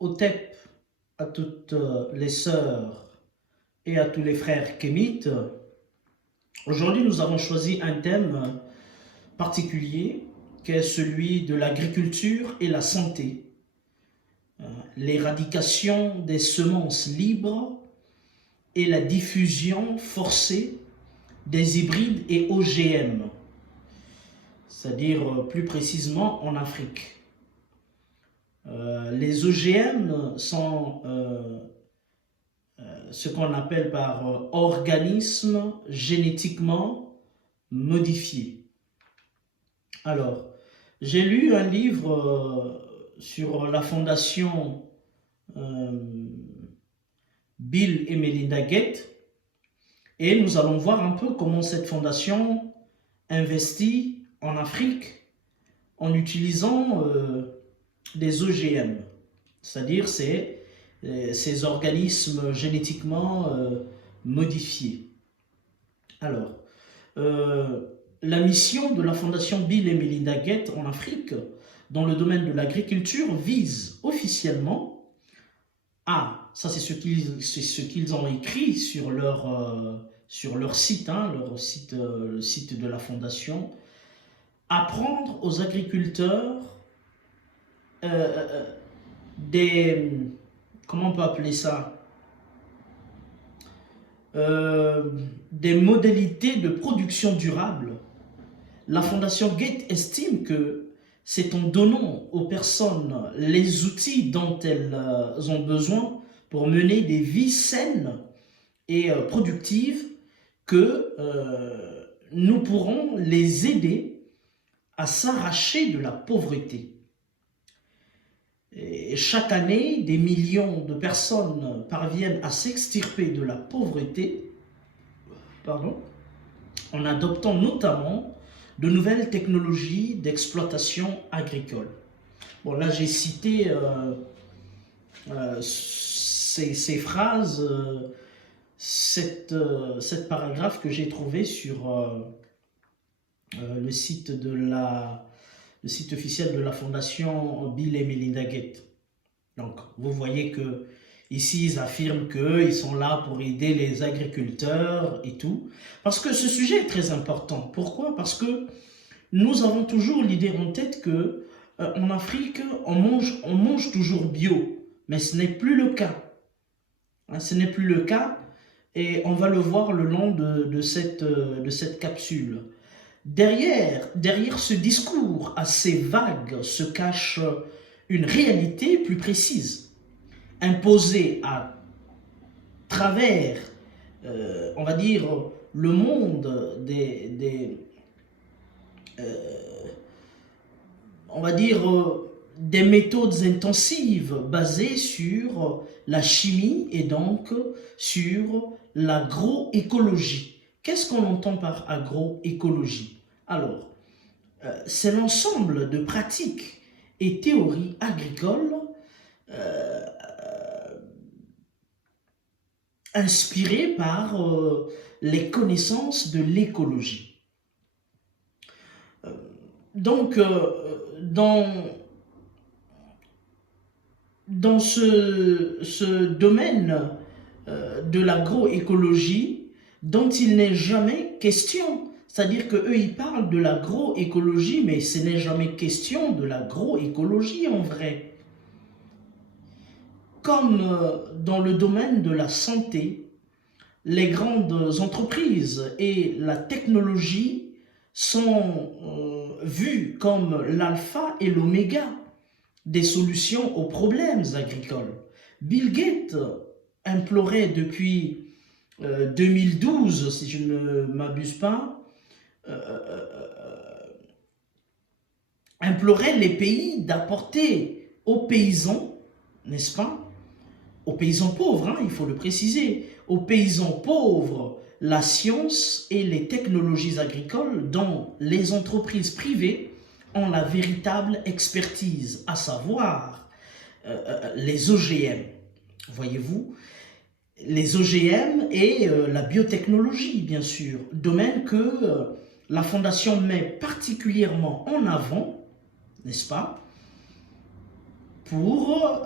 OTEP à toutes les sœurs et à tous les frères kémites. Aujourd'hui, nous avons choisi un thème particulier qui est celui de l'agriculture et la santé. L'éradication des semences libres et la diffusion forcée des hybrides et OGM, c'est-à-dire plus précisément en Afrique. Les OGM sont ce qu'on appelle par organismes génétiquement modifiés. Alors, j'ai lu un livre sur la fondation Bill et Melinda Gates et nous allons voir un peu comment cette fondation investit en Afrique en utilisant des OGM, c'est-à-dire ces organismes génétiquement modifiés. Alors, la mission de la fondation Bill et Melinda Gates en Afrique, dans le domaine de l'agriculture, vise officiellement à, ça c'est ce qu'ils ont écrit sur leur site, le site de la fondation, apprendre aux agriculteurs des, comment on peut appeler ça, des modalités de production durable. La Fondation Gates estime que c'est en donnant aux personnes les outils dont elles ont besoin pour mener des vies saines et productives que nous pourrons les aider à s'arracher de la pauvreté. Et chaque année, des millions de personnes parviennent à s'extirper de la pauvreté, en adoptant notamment de nouvelles technologies d'exploitation agricole. Bon, là, j'ai cité ces phrases, cette paragraphe que j'ai trouvé sur le site officiel de la fondation Bill et Melinda Gates. Donc, vous voyez que ici, ils affirment qu'ils sont là pour aider les agriculteurs et tout. Parce que ce sujet est très important. Pourquoi? Parce que nous avons toujours l'idée en tête que en Afrique, on mange toujours bio. Mais ce n'est plus le cas. Hein, ce n'est plus le cas. Et on va le voir le long de cette capsule. Derrière ce discours assez vague se cache une réalité plus précise, imposée à travers, on va dire, le monde on va dire, des méthodes intensives basées sur la chimie et donc sur l'agroécologie. Qu'est-ce qu'on entend par agroécologie? Alors, c'est l'ensemble de pratiques et théories agricoles inspirées par les connaissances de l'écologie. Donc, dans ce domaine de l'agroécologie, dont il n'est jamais question. C'est-à-dire qu'eux, ils parlent de l'agroécologie, mais ce n'est jamais question de l'agroécologie en vrai. Comme dans le domaine de la santé, les grandes entreprises et la technologie sont vues comme l'alpha et l'oméga des solutions aux problèmes agricoles. Bill Gates implorait depuis 2012, si je ne m'abuse pas, implorait les pays d'apporter aux paysans, n'est-ce pas, aux paysans pauvres, hein, il faut le préciser, aux paysans pauvres, la science et les technologies agricoles dont les entreprises privées ont la véritable expertise, à savoir les OGM. Voyez-vous, les OGM et la biotechnologie, bien sûr, domaine que la Fondation met particulièrement en avant, n'est-ce pas, pour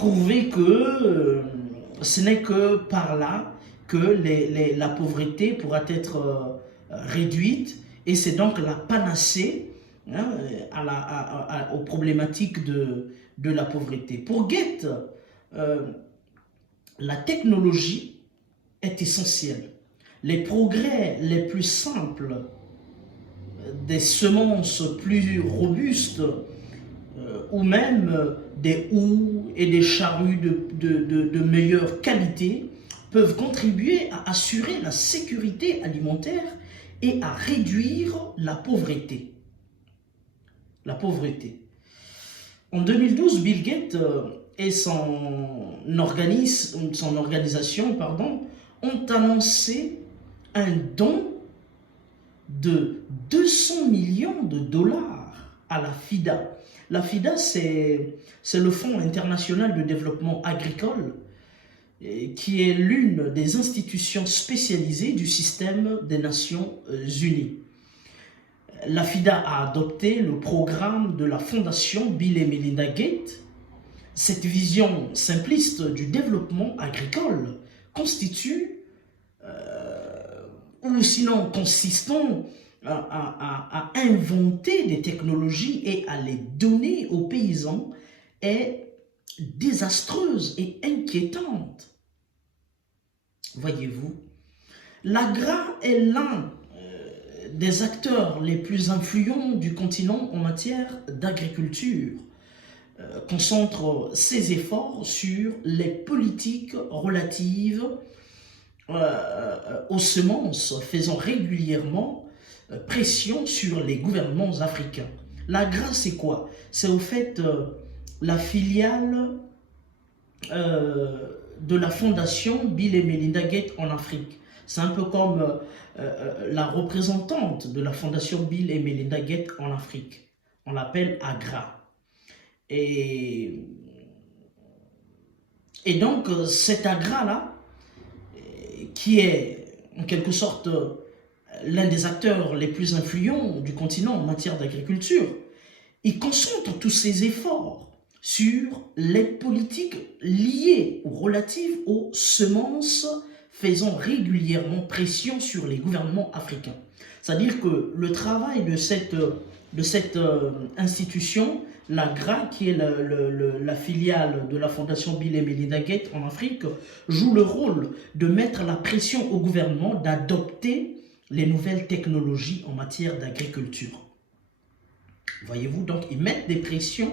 prouvé que ce n'est que par là que la pauvreté pourra être réduite, et c'est donc la panacée, hein, aux problématiques de la pauvreté. Pour Goethe, la technologie est essentielle. Les progrès les plus simples, des semences plus robustes, ou même des houes et des charrues de meilleure qualité peuvent contribuer à assurer la sécurité alimentaire et à réduire la pauvreté. La pauvreté. En 2012, Bill Gates et son organisation ont annoncé un don de 200 millions de dollars à la FIDA. La FIDA, c'est le Fonds international de développement agricole, qui est l'une des institutions spécialisées du système des Nations Unies. La FIDA a adopté le programme de la Fondation Bill et Melinda Gates. Cette vision simpliste du développement agricole constitue, ou sinon consistant à inventer des technologies et à les donner aux paysans, est désastreuse et inquiétante. Voyez-vous, l'AGRA est l'un des acteurs les plus influents du continent en matière d'agriculture, concentre ses efforts sur les politiques relatives aux semences, faisant régulièrement pression sur les gouvernements africains. L'AGRA, c'est quoi? C'est au fait la filiale de la fondation Bill et Melinda Gates en Afrique. C'est un peu comme la représentante de la fondation Bill et Melinda Gates en Afrique. On l'appelle AGRA. Et donc, cet AGRA-là, qui est en quelque sorte l'un des acteurs les plus influents du continent en matière d'agriculture, il concentre tous ses efforts sur les politiques liées ou relatives aux semences, faisant régulièrement pression sur les gouvernements africains. C'est-à-dire que le travail de cette institution, l'AGRA, qui est la filiale de la fondation Bill et Melinda Gates en Afrique, joue le rôle de mettre la pression au gouvernement d'adopter les nouvelles technologies en matière d'agriculture. Voyez-vous, donc ils mettent des pressions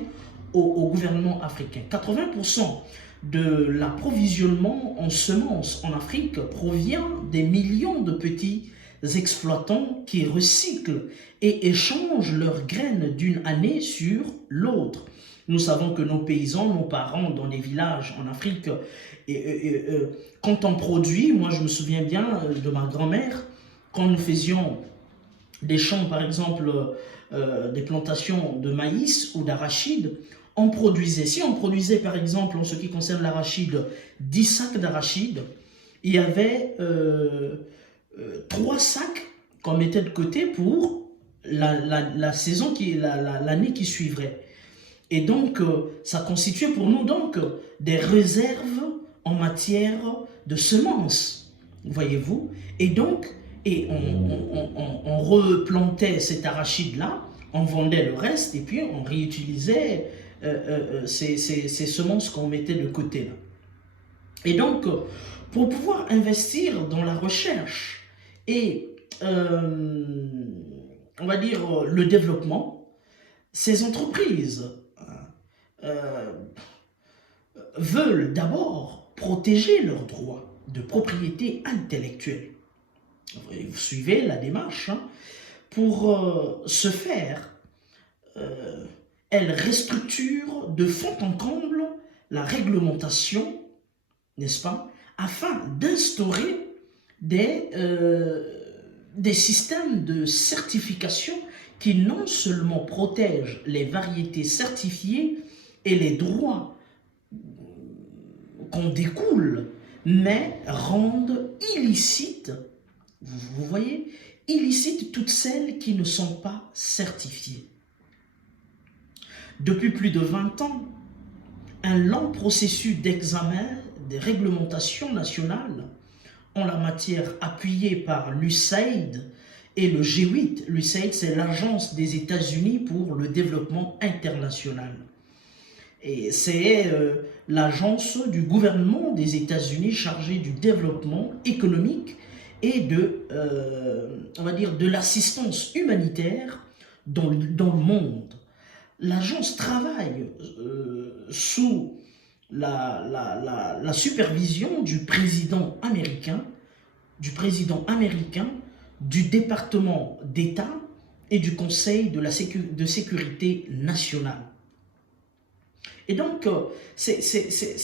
au gouvernement africain. 80% de l'approvisionnement en semences en Afrique provient des millions de petits exploitants qui recyclent et échangent leurs graines d'une année sur l'autre. Nous savons que nos paysans, nos parents dans les villages en Afrique, quand on produit, moi je me souviens bien de ma grand-mère, quand nous faisions des champs, par exemple, des plantations de maïs ou d'arachide, on produisait, si on produisait par exemple en ce qui concerne l'arachide 10 sacs d'arachide, il y avait 3 sacs qu'on mettait de côté pour la saison, l'année qui suivrait. Et donc ça constituait pour nous donc des réserves en matière de semences, voyez-vous. Et donc on replantait cet arachide-là, on vendait le reste et puis on réutilisait ces semences qu'on mettait de côté là. Et donc, pour pouvoir investir dans la recherche et, on va dire, le développement, ces entreprises veulent d'abord protéger leurs droits de propriété intellectuelle. Vous suivez la démarche, hein? Pour ce faire, elles restructurent de fond en comble la réglementation, n'est-ce pas, afin d'instaurer des systèmes de certification qui non seulement protègent les variétés certifiées et les droits qu'on découle, mais rendent illicites, vous voyez, illicites toutes celles qui ne sont pas certifiées. Depuis plus de 20 ans, un lent processus d'examen des réglementations nationales en la matière appuyé par l'USAID et le G8. L'USAID, c'est l'Agence des États-Unis pour le développement international. Et c'est l'agence du gouvernement des États-Unis chargée du développement économique et on va dire, de l'assistance humanitaire dans le monde. L'agence travaille sous la supervision du président américain, du département d'État et du Conseil de sécurité nationale. Et donc, cela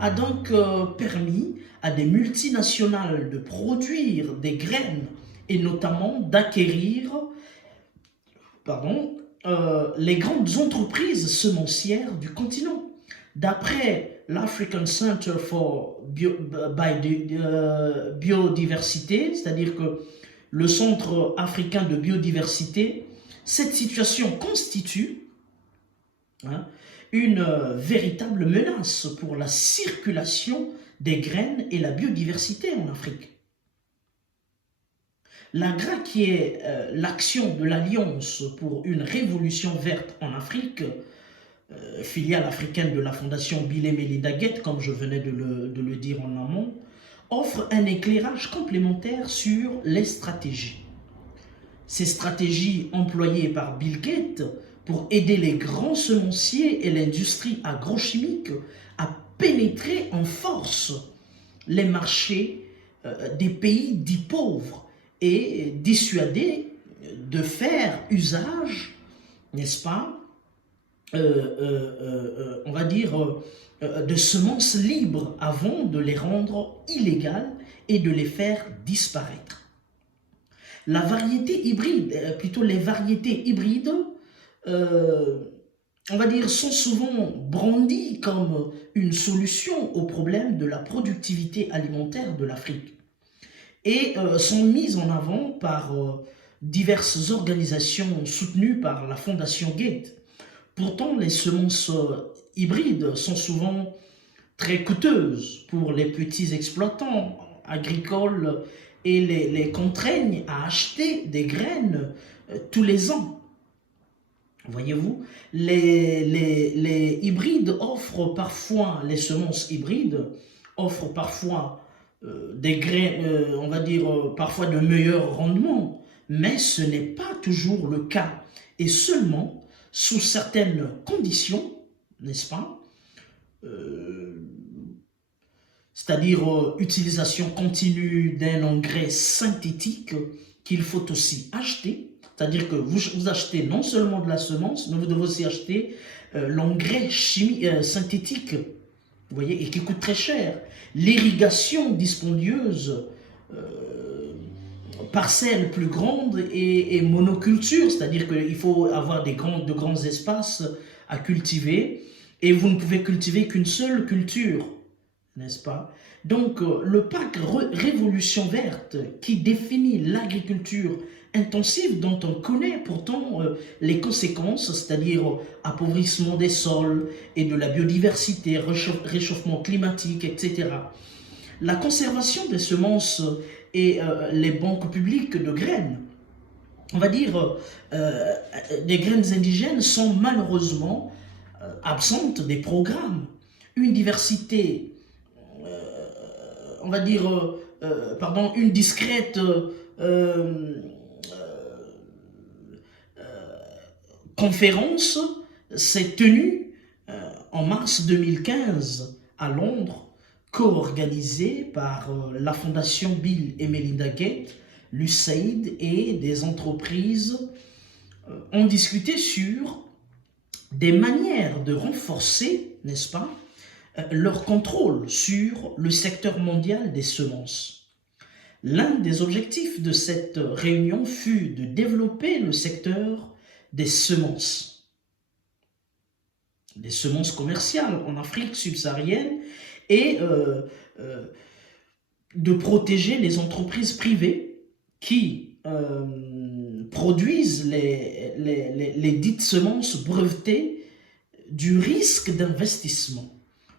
a donc permis à des multinationales de produire des graines et notamment d'acquérir les grandes entreprises semencières du continent. D'après l'African Center for Biodiversité, c'est-à-dire que le Centre africain de biodiversité, cette situation constitue une véritable menace pour la circulation des graines et la biodiversité en Afrique. L'AGRA, qui est l'action de l'Alliance pour une révolution verte en Afrique, filiale africaine de la Fondation Bill et Melinda Gates, comme je venais de le dire en amont, offre un éclairage complémentaire sur les stratégies. Ces stratégies employées par Bill Gates pour aider les grands semenciers et l'industrie agrochimique à pénétrer en force les marchés des pays dits pauvres et dissuader de faire usage, n'est-ce pas, on va dire, de semences libres avant de les rendre illégales et de les faire disparaître. La variété hybride, plutôt les variétés hybrides, on va dire, sont souvent brandies comme une solution au problème de la productivité alimentaire de l'Afrique et sont mises en avant par diverses organisations soutenues par la Fondation Gates. Pourtant, les semences hybrides sont souvent très coûteuses pour les petits exploitants agricoles et les contraignent à acheter des graines tous les ans. Voyez-vous, les hybrides offrent parfois, les semences hybrides offrent parfois des graines, on va dire, parfois de meilleurs rendements, mais ce n'est pas toujours le cas, et seulement sous certaines conditions, n'est-ce pas, c'est-à-dire utilisation continue d'un engrais synthétique qu'il faut aussi acheter, c'est-à-dire que vous achetez non seulement de la semence, mais vous devez aussi acheter l'engrais synthétique, vous voyez, et qui coûte très cher. L'irrigation dispendieuse, parcelles plus grandes et monoculture, c'est-à-dire qu'il faut avoir de grands espaces à cultiver, et vous ne pouvez cultiver qu'une seule culture, n'est-ce pas? Donc, le pacte Révolution verte qui définit l'agriculture intensive dont on connaît pourtant les conséquences, c'est-à-dire appauvrissement des sols et de la biodiversité, réchauffement climatique, etc. La conservation des semences et les banques publiques de graines, on va dire, des graines indigènes sont malheureusement absentes des programmes. Une diversité, on va dire, une discrète conférence s'est tenue en mars 2015 à Londres, co-organisée par la Fondation Bill et Melinda Gates, l'USAID et des entreprises ont discuté sur des manières de renforcer, n'est-ce pas, leur contrôle sur le secteur mondial des semences. L'un des objectifs de cette réunion fut de développer le secteur des semences commerciales en Afrique subsaharienne et de protéger les entreprises privées qui produisent les dites semences brevetées du risque d'investissement.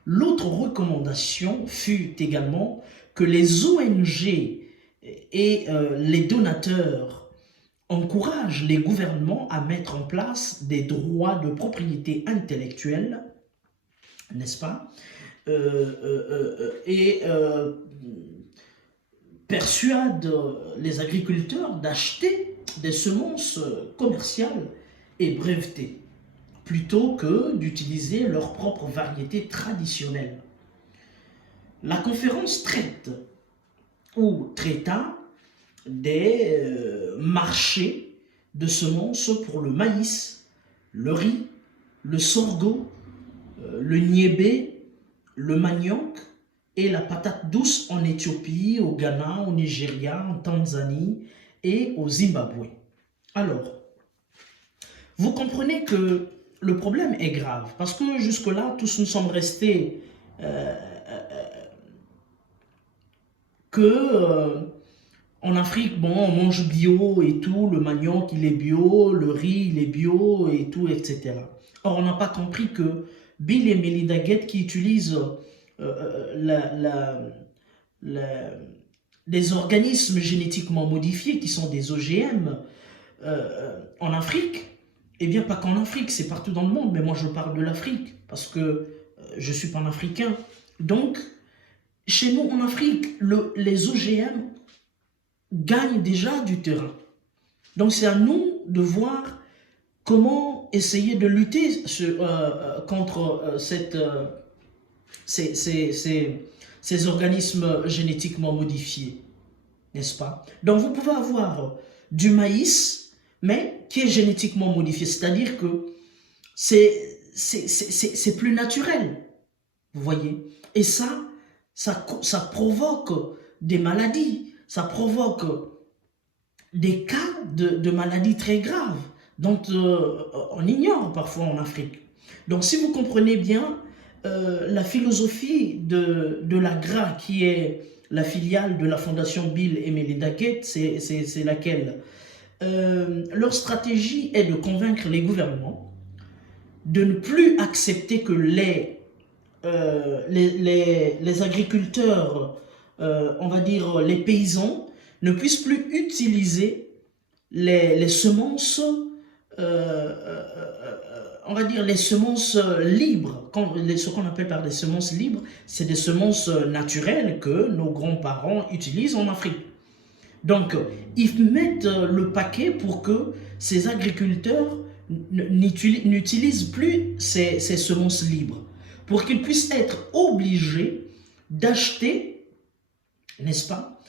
L'autre recommandation fut également que les ONG et les donateurs encouragent les gouvernements à mettre en place des droits de propriété intellectuelle, n'est-ce pas, et persuadent les agriculteurs d'acheter des semences commerciales et brevetées, plutôt que d'utiliser leurs propres variétés traditionnelles. La conférence traite ou traita des marchés de semences pour le maïs, le riz, le sorgho, le niébé, le manioc et la patate douce en Éthiopie, au Ghana, au Nigeria, en Tanzanie et au Zimbabwe. Alors, vous comprenez que le problème est grave, parce que jusque-là, tous nous sommes restés en Afrique, bon, on mange bio et tout, le manioc il est bio, le riz il est bio et tout, etc. Or, on n'a pas compris que Bill et Melinda Gates qui utilisent les organismes génétiquement modifiés qui sont des OGM en Afrique, eh bien pas qu'en Afrique, c'est partout dans le monde, mais moi je parle de l'Afrique parce que je suis panafricain. Donc, chez nous en Afrique, les OGM gagnent déjà du terrain. Donc c'est à nous de voir comment essayer de lutter contre ces organismes génétiquement modifiés, n'est-ce pas? Donc vous pouvez avoir du maïs, mais qui est génétiquement modifié, c'est-à-dire que c'est plus naturel, vous voyez? Et ça provoque des maladies, ça provoque des cas de maladies très graves dont on ignore parfois en Afrique. Donc si vous comprenez bien la philosophie de l'AGRA, qui est la filiale de la fondation Bill et Melinda Gates, c'est laquelle? Leur stratégie est de convaincre les gouvernements de ne plus accepter que les agriculteurs, on va dire les paysans, ne puissent plus utiliser les semences, on va dire les semences libres. Ce qu'on appelle par des semences libres, c'est des semences naturelles que nos grands-parents utilisent en Afrique. Donc, ils mettent le paquet pour que ces agriculteurs n'utilisent plus ces semences libres, pour qu'ils puissent être obligés d'acheter, n'est-ce pas,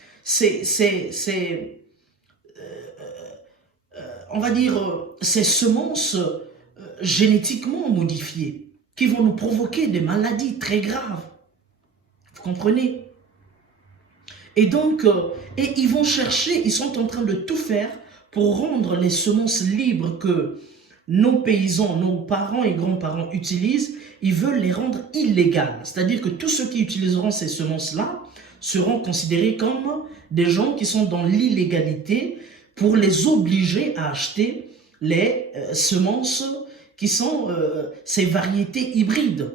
on va dire, ces semences génétiquement modifiées, qui vont nous provoquer des maladies très graves. Vous comprenez? Et donc, ils vont chercher, ils sont en train de tout faire pour rendre les semences libres que nos paysans, nos parents et grands-parents utilisent, ils veulent les rendre illégales. C'est-à-dire que tous ceux qui utiliseront ces semences-là seront considérés comme des gens qui sont dans l'illégalité, pour les obliger à acheter les semences qui sont ces variétés hybrides,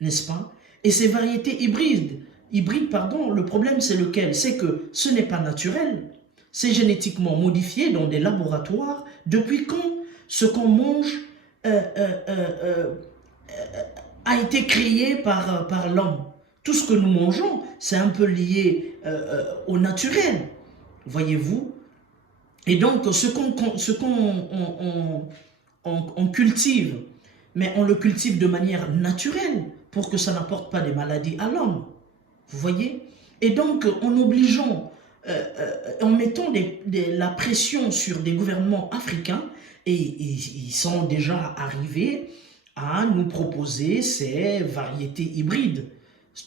n'est-ce pas? Et ces variétés hybrides, le problème c'est lequel? C'est que ce n'est pas naturel, c'est génétiquement modifié dans des laboratoires. Depuis quand ce qu'on mange a été créé par l'homme? Tout ce que nous mangeons, c'est un peu lié au naturel, voyez-vous? Et donc, ce qu'on cultive, mais on le cultive de manière naturelle pour que ça n'apporte pas des maladies à l'homme. Vous voyez? Et donc, en obligeant, en mettant la pression sur des gouvernements africains, et ils sont déjà arrivés à nous proposer ces variétés hybrides.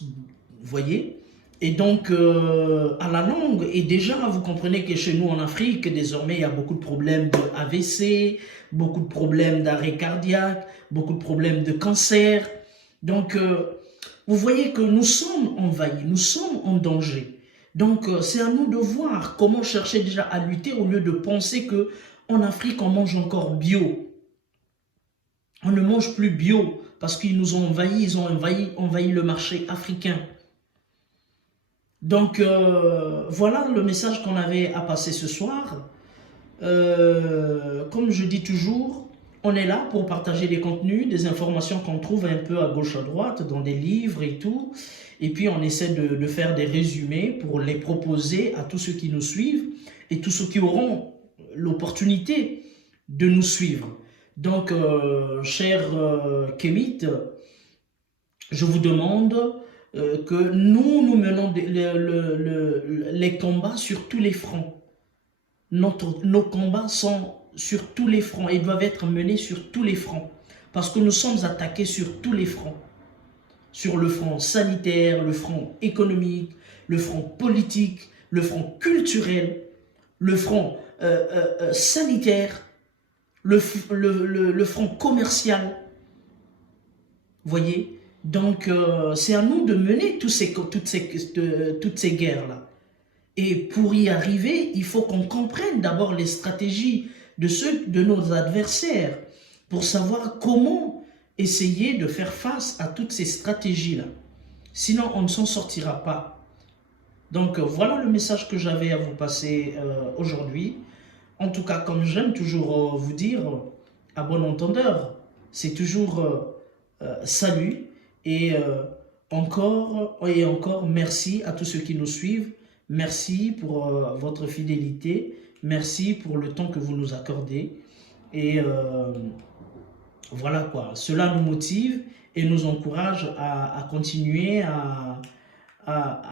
Vous voyez? Et donc, à la longue, et déjà, vous comprenez que chez nous en Afrique, désormais, il y a beaucoup de problèmes de AVC, beaucoup de problèmes d'arrêt cardiaque, beaucoup de problèmes de cancer. Donc, vous voyez que nous sommes envahis, nous sommes en danger. Donc, c'est à nous de voir comment chercher déjà à lutter au lieu de penser qu'en Afrique, on mange encore bio. On ne mange plus bio parce qu'ils nous ont envahis, ils ont envahi le marché africain. Donc, voilà le message qu'on avait à passer ce soir. Comme je dis toujours, on est là pour partager des contenus, des informations qu'on trouve un peu à gauche, à droite, dans des livres et tout. Et puis, on essaie de faire des résumés pour les proposer à tous ceux qui nous suivent et tous ceux qui auront l'opportunité de nous suivre. Donc, cher Kémit, je vous demande que nous menons les combats sur tous les fronts. Nos combats sont sur tous les fronts et doivent être menés sur tous les fronts. Parce que nous sommes attaqués sur tous les fronts. Sur le front sanitaire, le front économique, le front politique, le front culturel, le front sanitaire, le front commercial. Voyez? Donc, c'est à nous de mener toutes ces guerres-là. Et pour y arriver, il faut qu'on comprenne d'abord les stratégies de nos adversaires pour savoir comment essayer de faire face à toutes ces stratégies-là. Sinon, on ne s'en sortira pas. Donc, voilà le message que j'avais à vous passer aujourd'hui. En tout cas, comme j'aime toujours vous dire, à bon entendeur, c'est toujours salut et encore merci à tous ceux qui nous suivent. Merci pour votre fidélité. Merci pour le temps que vous nous accordez. Et voilà quoi. Cela nous motive et nous encourage à continuer à